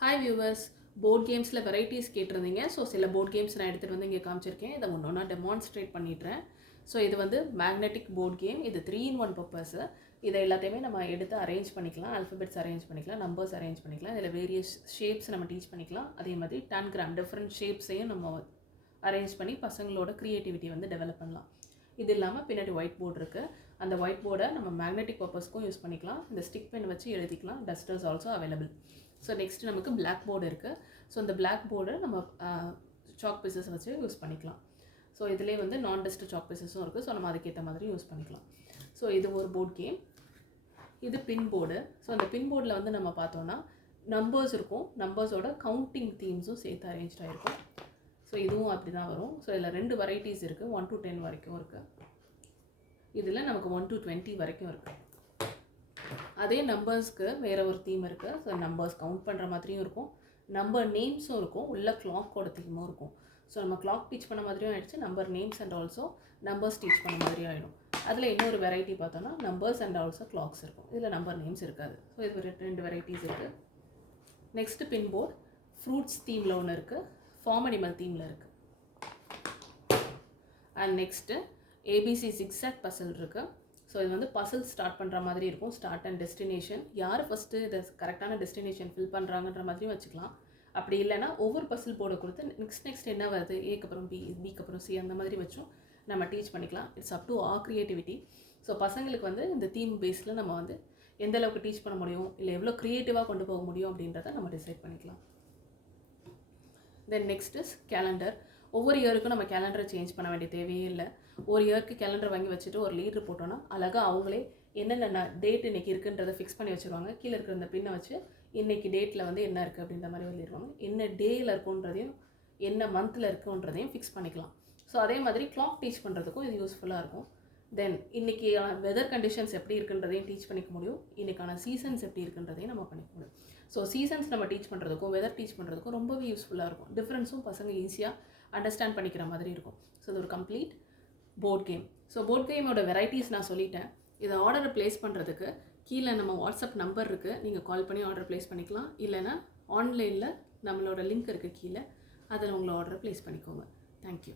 Hi viewers, board கேம்ஸில் varieties கேட்டிருந்தீங்க. So சில board games நான் எடுத்துகிட்டு வந்து இங்கே காமிச்சிருக்கேன். இதை ஒன்று டெமான்ஸ்ட்ரேட் பண்ணிடுறேன். ஸோ இது வந்து மேக்னெட்டிக் போர்ட் கேம். இது 3-in-1 பர்பஸ். இதை எல்லாத்தையுமே நம்ம எடுத்து அரேஞ்ச் பண்ணிக்கலாம். ஆல்ஃபபெட்ஸ் அரேஞ்ச் பண்ணிக்கலாம், நம்பர்ஸ் அரேஞ்ச் பண்ணிக்கலாம். இதில் வேரியஸ் ஷேப்ஸ் நம்ம டீச் பண்ணிக்கலாம். அதே மாதிரி டான்கிராம் டிஃப்ரெண்ட் ஷேப்ஸையும் நம்ம அரேஞ்ச் பண்ணி பசங்களோட க்ரியேட்டிவிட்டி வந்து டெவலப் பண்ணலாம். இது இல்லாமல் பின்னாடி ஒயிட் போர்டு இருக்குது. அந்த ஒயிட் போர்டை நம்ம மேக்னெட்டிக் பர்பஸ்க்கும் யூஸ் பண்ணிக்கலாம். இந்த ஸ்டிக் பென் வச்சு எழுதிக்கலாம். Dusters also available. So next நமக்கு பிளாக் போர்டு இருக்குது. ஸோ இந்த பிளாக் போர்டை நம்ம சாக் பீசஸ் வச்சு யூஸ் பண்ணிக்கலாம். ஸோ இதிலே வந்து நான் டஸ்ட் சாக் பீசஸும் இருக்குது. ஸோ நம்ம அதுக்கேற்ற மாதிரி யூஸ் பண்ணிக்கலாம். ஸோ இது ஒரு போர்ட் கேம். இது பின் போர்டு. ஸோ அந்த பின் போர்டில் வந்து நம்ம பார்த்தோன்னா நம்பர்ஸ் இருக்கும். நம்பர்ஸோட கவுண்டிங் தீம்ஸும் சேர்த்து அரேஞ்ச் ஆகிருக்கும். ஸோ இதுவும் அப்படி தான் வரும். ஸோ இதில் 2 வெரைட்டிஸ் இருக்குது. 1 to 10 வரைக்கும் இருக்குது. இதில் நமக்கு 1 to 20 வரைக்கும் இருக்குது. அதே நம்பர்ஸ்க்கு வேறு ஒரு தீம் இருக்குது. ஸோ நம்பர்ஸ் கவுண்ட் பண்ணுற மாதிரியும் இருக்கும், நம்பர் நேம்ஸும் இருக்கும், உள்ள கிளாக்கோட தீமும் இருக்கும். ஸோ நம்ம கிளாக் டீச் பண்ண மாதிரியும் ஆகிடுச்சு, number names and also numbers teach பண்ண மாதிரியும் ஆகிடும். அதில் இன்னொரு வெரைட்டி பார்த்தோன்னா நம்பர்ஸ் அண்ட் ஆல்சோ கிளாக்ஸ் இருக்கும். இதில் நம்பர் நேம்ஸ் இருக்காது. ஸோ இது 2 வெரைட்டிஸ் இருக்குது. நெக்ஸ்ட்டு பின் போர்ட் ஃப்ரூட்ஸ் தீமில் ஒன்று இருக்குது, ஃபார்ம் அனிமல் தீமில் இருக்குது. And next ABC jigsaw puzzle இருக்குது. ஸோ இது வந்து பசில் ஸ்டார்ட் பண்ணுற மாதிரி இருக்கும். ஸ்டார்ட் அண்ட் டெஸ்டினேஷன், யார் ஃபஸ்ட்டு இதை கரெக்டான டெஸ்டினேஷன் ஃபில் பண்ணுறாங்கன்ற மாதிரியும் வச்சுக்கலாம். அப்படி இல்லைனா ஒவ்வொரு பசில் போர்டை கொடுத்து நெக்ஸ்ட் என்ன வருது, ஏக்கு அப்புறம் பி, பிக்கு அப்புறம் சி, அந்த மாதிரி வச்சும் நம்ம டீச் பண்ணிக்கலாம். It's up to our creativity. So பசங்களுக்கு வந்து இந்த தீம் பேஸில் நம்ம வந்து எந்த அளவுக்கு டீச் பண்ண முடியும், இல்லை எவ்வளோ க்ரியேட்டிவாக கொண்டு போக முடியும் அப்படின்றத நம்ம டிசைட் பண்ணிக்கலாம். Then next is calendar. ஒவ்வொரு இயருக்கும் நம்ம கேலண்டரை சேஞ்ச் பண்ண வேண்டிய தேவையே இல்லை. ஒரு இயருக்கு கேலண்டர் வாங்கி வச்சுட்டு ஒரு லீடர் போட்டோன்னா அழகாக அவங்களே என்னென்ன டேட் இன்றைக்கி இருக்குன்றதை ஃபிக்ஸ் பண்ணி வச்சுருவாங்க. கீழே இருக்கிற இந்த பின்னை வச்சு இன்றைக்கி டேட்டில் வந்து என்ன இருக்குது அப்படின்ற மாதிரி எழுதிடுவாங்க. என்ன டேயில் இருக்குன்றதையும் என்ன மந்தில் இருக்குன்றதையும் ஃபிக்ஸ் பண்ணிக்கலாம். ஸோ அதே மாதிரி கிளாக் டீச் பண்ணுறதுக்கும் இது யூஸ்ஃபுல்லாக இருக்கும். தென் இன்றைக்கான வெதர் கண்டிஷன்ஸ் எப்படி இருக்குன்றதையும் டீச் பண்ணிக்க முடியும். இன்றைக்கான சீசன்ஸ் எப்படி இருக்குன்றதையும் நம்ம பண்ணிக்க முடியும். ஸோ சீசன்ஸ் நம்ம டீச் பண்ணுறதுக்கும் வெதர் டீச் பண்ணுறதுக்கும் ரொம்பவே யூஸ்ஃபுல்லாக இருக்கும். டிஃப்ரென்ஸும் பசங்க ஈஸியாக அண்டர்ஸ்டாண்ட் பண்ணிக்கிற மாதிரி இருக்கும். ஸோ இது ஒரு complete board game. So board கேமோட வெரைட்டிஸ் நான் சொல்லிட்டேன். இதை ஆர்டரை ப்ளேஸ் பண்ணுறதுக்கு கீழே நம்ம வாட்ஸ்அப் நம்பர் இருக்குது, நீங்கள் கால் பண்ணி ஆர்டர் ப்ளேஸ் பண்ணிக்கலாம். இல்லைனா ஆன்லைனில் நம்மளோட லிங்க் இருக்குது கீழே, அதில் உங்களை ஆர்டரை ப்ளேஸ் பண்ணிக்கோங்க. தேங்க்யூ.